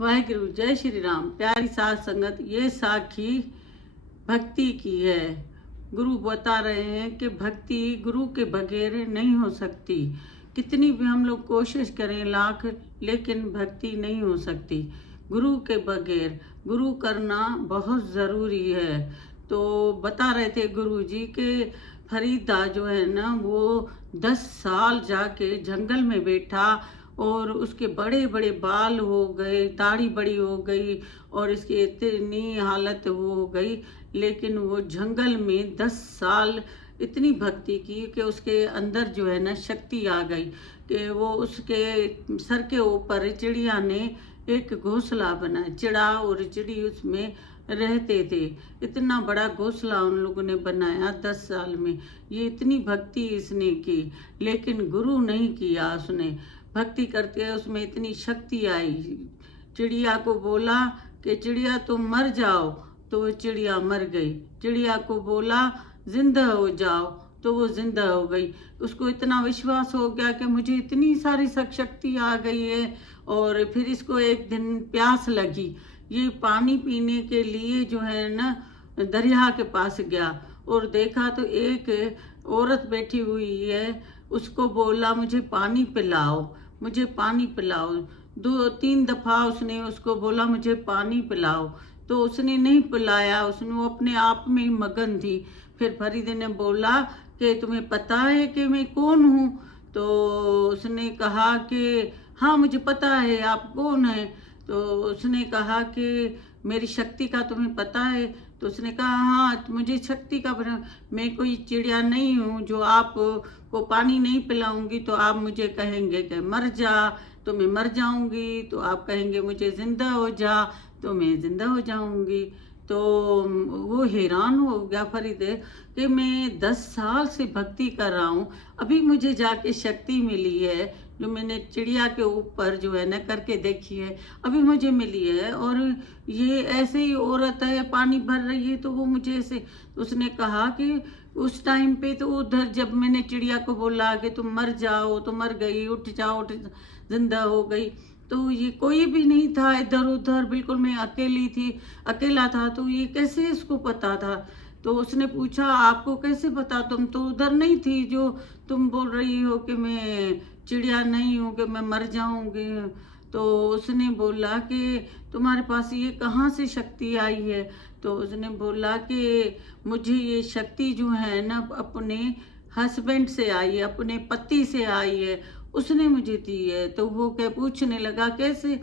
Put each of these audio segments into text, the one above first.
वाहिगुरु जय श्री राम। प्यारी साध संगत, ये साखी भक्ति की है। गुरु बता रहे हैं कि भक्ति गुरु के बगैर नहीं हो सकती। कितनी भी हम लोग कोशिश करें लाख, लेकिन भक्ति नहीं हो सकती गुरु के बगैर। गुरु करना बहुत ज़रूरी है। तो बता रहे थे गुरु जी के फरीदा जो है ना, वो 10 साल जाके जंगल में बैठा और उसके बड़े बड़े बाल हो गए, दाढ़ी बड़ी हो गई और इसकी इतनी हालत वो हो गई। लेकिन वो जंगल में 10 साल इतनी भक्ति की कि उसके अंदर जो है ना शक्ति आ गई कि वो उसके सर के ऊपर चिड़िया ने एक घोंसला बनाया। चिड़ा और चिड़ी उसमें रहते थे। इतना बड़ा घोंसला उन लोगों ने बनाया 10 साल में। ये इतनी भक्ति इसने की, लेकिन गुरु नहीं किया उसने। भक्ति करते उसमें इतनी शक्ति आई। चिड़िया को बोला कि चिड़िया तुम मर जाओ, तो वो चिड़िया मर गई। चिड़िया को बोला जिंदा हो जाओ, तो वो जिंदा हो गई। उसको इतना विश्वास हो गया कि मुझे इतनी सारी शक्ति आ गई है। और फिर इसको एक दिन प्यास लगी। ये पानी पीने के लिए जो है ना दरिया के पास गया और देखा तो एक औरत बैठी हुई है। उसको बोला मुझे पानी पिलाओ, मुझे पानी पिलाओ। 2-3 दफ़ा उसने उसको बोला मुझे पानी पिलाओ, तो उसने नहीं पिलाया। उसने वो अपने आप में ही मगन थी। फिर फरीदे ने बोला कि तुम्हें पता है कि मैं कौन हूँ? तो उसने कहा कि हाँ मुझे पता है, आप कौन हैं? तो उसने कहा कि मेरी शक्ति का तुम्हें पता है? तो उसने कहा हाँ मुझे शक्ति का पता। मैं कोई चिड़िया नहीं हूँ जो आप को पानी नहीं पिलाऊंगी तो आप मुझे कहेंगे कि मर जा, तो मैं मर जाऊंगी। तो आप कहेंगे मुझे जिंदा हो जा, तो मैं जिंदा हो जाऊंगी। तो वो हैरान हो गया फरीदे कि मैं 10 साल से भक्ति कर रहा हूँ, अभी मुझे जाके शक्ति मिली है जो मैंने चिड़िया के ऊपर जो है ना करके देखी है, अभी मुझे मिली है। और ये ऐसे ही औरत है पानी भर रही है तो वो मुझे ऐसे। उसने कहा कि उस टाइम पे तो उधर जब मैंने चिड़िया को बोला कि तुम मर जाओ तो मर गई, उठ जाओ उठ जिंदा हो गई। तो ये कोई भी नहीं था इधर उधर, बिल्कुल मैं अकेली थी, अकेला था। तो ये कैसे इसको पता था? तो उसने पूछा आपको कैसे पता? तुम तो उधर नहीं थी जो तुम बोल रही हो कि मैं चिड़िया नहीं हूँ, कि मैं मर जाऊंगी। तो उसने बोला कि तुम्हारे पास ये कहाँ से शक्ति आई है? तो उसने बोला कि मुझे ये शक्ति जो है ना अपने हस्बैंड से आई है, अपने पति से आई है, उसने मुझे दी है। तो वो क्या पूछने लगा कैसे?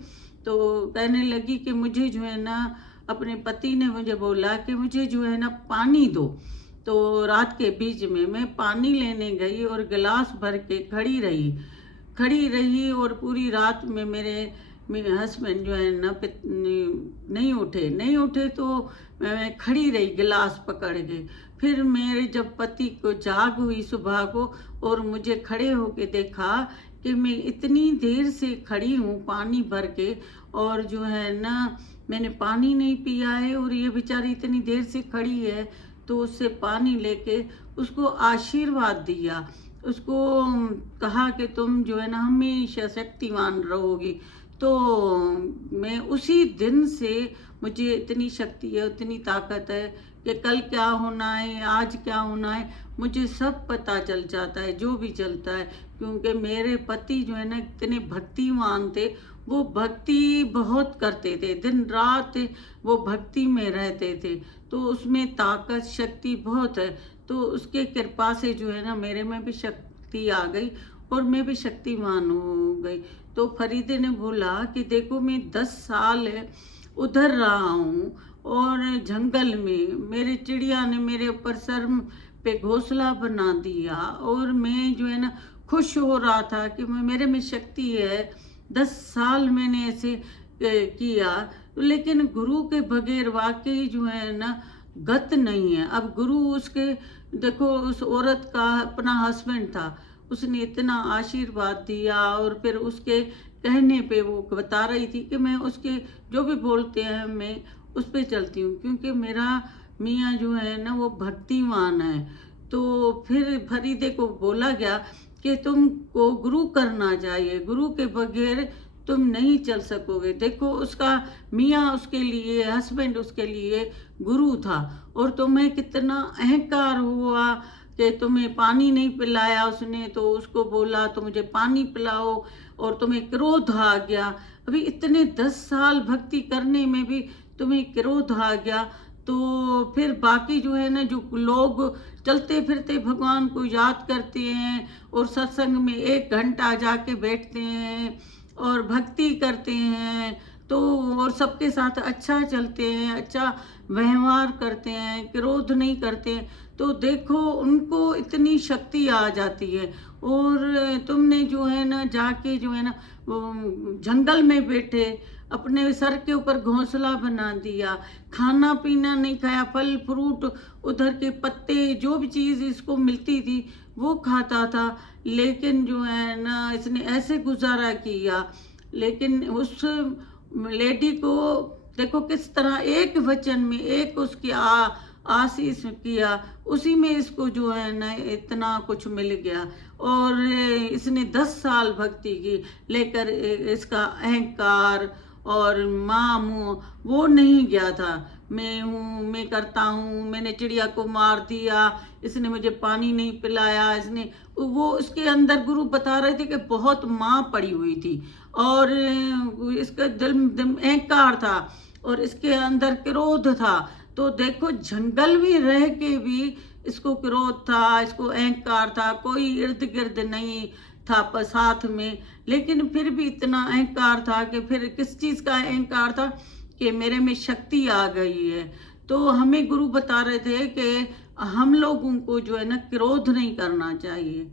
तो कहने लगी कि मुझे जो है ना अपने पति ने मुझे बोला कि मुझे जो है ना पानी दो। तो रात के बीच में मैं पानी लेने गई और गिलास भर के खड़ी रही और पूरी रात में मेरे हस्बैंड जो है ना नहीं उठे तो मैं खड़ी रही गिलास पकड़ के। फिर मेरे जब पति को जाग हुई सुबह को और मुझे खड़े होके देखा कि मैं इतनी देर से खड़ी हूँ पानी भर के, और जो है ना मैंने पानी नहीं पिया है और ये बेचारी इतनी देर से खड़ी है। तो उससे पानी लेके उसको आशीर्वाद दिया। उसको कहा कि तुम जो है ना हमेशा शक्तिवान रहोगी। तो मैं उसी दिन से मुझे इतनी शक्ति है, इतनी ताकत है कि कल क्या होना है, आज क्या होना है, मुझे सब पता चल जाता है जो भी चलता है। क्योंकि मेरे पति जो है ना इतने भक्तिमान थे। वो भक्ति बहुत करते थे, दिन रात वो भक्ति में रहते थे। तो उसमें ताकत शक्ति बहुत है। तो उसके कृपा से जो है ना मेरे में भी शक्ति आ गई और मैं भी शक्तिमान हो गई। तो फरीदे ने बोला कि देखो मैं 10 साल उधर रहा हूँ और जंगल में मेरे चिड़िया ने मेरे ऊपर सर पे घोंसला बना दिया और मैं जो है ना खुश हो रहा था कि मेरे में शक्ति है। 10 साल मैंने ऐसे किया, लेकिन गुरु के बगैर वाकई जो है ना गत नहीं है। अब गुरु उसके देखो उस औरत का अपना हस्बैंड था, उसने इतना आशीर्वाद दिया और फिर उसके कहने पे वो बता रही थी कि मैं उसके जो भी बोलते हैं मैं उस पे चलती हूँ, क्योंकि मेरा मियाँ जो है ना वो भक्तिमान है। तो फिर फरीदे को बोला गया कि तुमको गुरु करना चाहिए, गुरु के बगैर तुम नहीं चल सकोगे। देखो उसका मियाँ उसके लिए, हस्बैंड उसके लिए गुरु था, और तुम्हें कितना अहंकार हुआ कि तुम्हें पानी नहीं पिलाया उसने, तो उसको बोला तो मुझे पानी पिलाओ, और तुम्हें क्रोध आ गया। अभी इतने 10 साल भक्ति करने में भी तुम्हें क्रोध आ गया, तो फिर बाकी जो है ना, जो लोग चलते फिरते भगवान को याद करते हैं और सत्संग में 1 घंटा जाके बैठते हैं और भक्ति करते हैं, तो और सबके साथ अच्छा चलते हैं, अच्छा व्यवहार करते हैं, क्रोध नहीं करते हैं, तो देखो उनको इतनी शक्ति आ जाती है। और तुमने जो है ना जाके जो है ना जंगल में बैठे, अपने सर के ऊपर घोंसला बना दिया, खाना पीना नहीं खाया, फल फ्रूट उधर के पत्ते जो भी चीज़ इसको मिलती थी वो खाता था, लेकिन जो है ना इसने ऐसे गुजारा किया। लेकिन उस लेडी को देखो किस तरह एक वचन में एक उसकी आशीष किया, उसी में इसको जो है ना इतना कुछ मिल गया। और इसने 10 साल भक्ति की, लेकर इसका अहंकार और माँ मुँह वो नहीं गया था। मैं हूँ, मैं करता हूँ, मैंने चिड़िया को मार दिया, इसने मुझे पानी नहीं पिलाया, इसने वो उसके अंदर गुरु बता रहे थे कि बहुत माँ पड़ी हुई थी, और इसका दिल अहंकार था और इसके अंदर क्रोध था। तो देखो जंगल में रह के भी इसको क्रोध था, इसको अहंकार था, कोई इर्द गिर्द नहीं था साथ में, लेकिन फिर भी इतना अहंकार था कि फिर किस चीज़ का अहंकार था कि मेरे में शक्ति आ गई है। तो हमें गुरु बता रहे थे कि हम लोगों को जो है ना क्रोध नहीं करना चाहिए।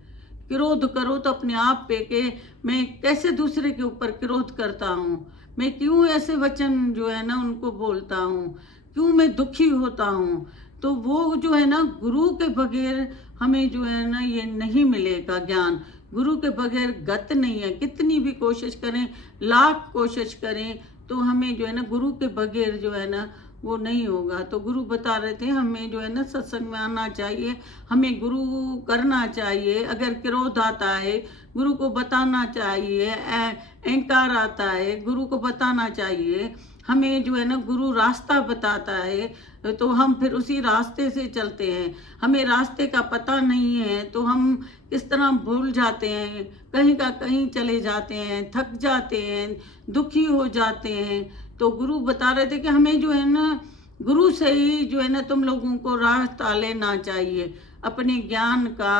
क्रोध करो तो अपने आप पे के मैं कैसे दूसरे के ऊपर क्रोध करता हूँ, मैं क्यों ऐसे वचन जो है ना उनको बोलता हूँ, क्यों मैं दुखी होता हूँ। तो वो जो है ना गुरु के बगैर हमें जो है ना ये नहीं मिलेगा ज्ञान, गुरु के बगैर गत नहीं है। कितनी भी कोशिश करें, लाख कोशिश करें, तो हमें जो है ना गुरु के बगैर जो है ना वो नहीं होगा। तो गुरु बता रहे थे हमें जो है ना सत्संग में आना चाहिए, हमें गुरु करना चाहिए। अगर क्रोध आता है गुरु को बताना चाहिए, अहंकार आता है गुरु को बताना चाहिए। हमें जो है ना गुरु रास्ता बताता है, तो हम फिर उसी रास्ते से चलते हैं। हमें रास्ते का पता नहीं है तो हम किस तरह भूल जाते हैं, कहीं का कहीं चले जाते हैं, थक जाते हैं, दुखी हो जाते हैं। तो गुरु बता रहे थे कि हमें जो है ना गुरु से ही जो है ना तुम लोगों को रास्ता लेना चाहिए, अपने ज्ञान का,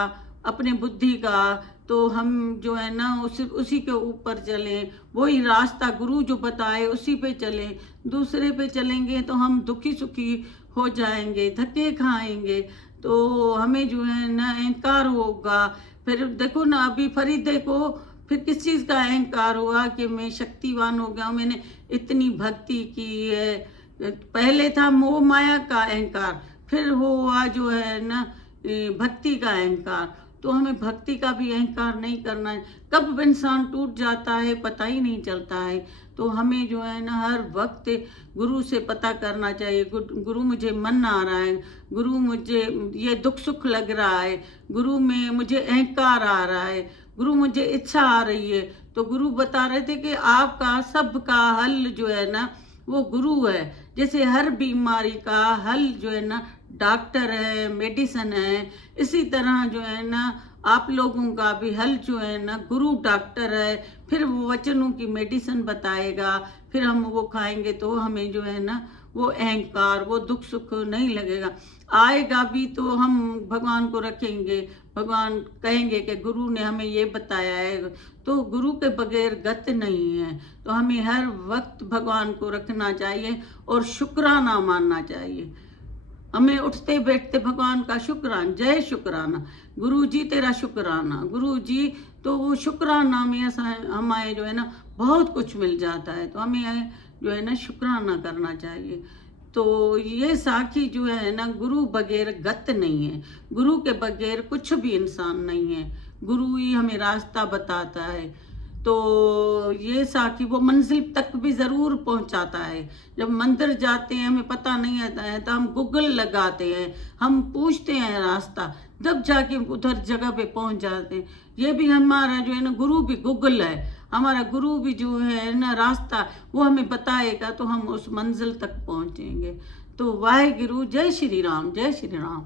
अपने बुद्धि का। तो हम जो है ना उसी के ऊपर चलें, वही रास्ता गुरु जो बताए उसी पे चलें। दूसरे पे चलेंगे तो हम दुखी सुखी हो जाएंगे, धक्के खाएंगे, तो हमें जो है ना अहंकार होगा। फिर देखो ना अभी फरीदे को फिर किस चीज़ का अहंकार हुआ कि मैं शक्तिवान हो गया हूँ, मैंने इतनी भक्ति की है। पहले था मोह माया का अहंकार, फिर हुआ जो है ना भक्ति का अहंकार। तो हमें भक्ति का भी अहंकार नहीं करना है। कब इंसान टूट जाता है पता ही नहीं चलता है। तो हमें जो है ना हर वक्त गुरु से पता करना चाहिए, गुरु मुझे मन आ रहा है, गुरु मुझे ये दुख सुख लग रहा है, गुरु में मुझे अहंकार आ रहा है, गुरु मुझे इच्छा आ रही है। तो गुरु बता रहे थे कि आपका सबका हल जो है ना वो गुरु है। जैसे हर बीमारी का हल जो है ना डॉक्टर है, मेडिसिन है, इसी तरह जो है ना आप लोगों का भी हल जो है ना गुरु डॉक्टर है। फिर वो वचनों की मेडिसिन बताएगा, फिर हम वो खाएंगे तो हमें जो है ना वो अहंकार, वो दुख सुख नहीं लगेगा। आएगा भी तो हम भगवान को रखेंगे, भगवान कहेंगे कि गुरु ने हमें ये बताया है। तो गुरु के बगैर गत नहीं है। तो हमें हर वक्त भगवान को रखना चाहिए और शुक्राना मानना चाहिए। हमें उठते बैठते भगवान का शुक्राना, जय शुक्राना, गुरु जी तेरा शुक्राना, गुरु जी। तो वो शुक्राना में हमें जो है ना बहुत कुछ मिल जाता है। तो हमें जो है ना शुक्राना करना चाहिए। तो ये साखी जो है ना गुरु बगैर गत नहीं है, गुरु के बगैर कुछ भी इंसान नहीं है, गुरु ही हमें रास्ता बताता है। तो ये साखी वो मंजिल तक भी ज़रूर पहुंचाता है। जब मंदिर जाते हैं हमें पता नहीं आता है तो हम गूगल लगाते हैं, हम पूछते हैं रास्ता, तब जाके उधर जगह पे पहुंच जाते हैं। ये भी हमारा जो है ना गुरु भी गूगल है, हमारा गुरु भी जो है ना रास्ता वो हमें बताएगा तो हम उस मंजिल तक पहुंचेंगे। तो वाहे गुरु, जय श्री राम, जय श्री राम।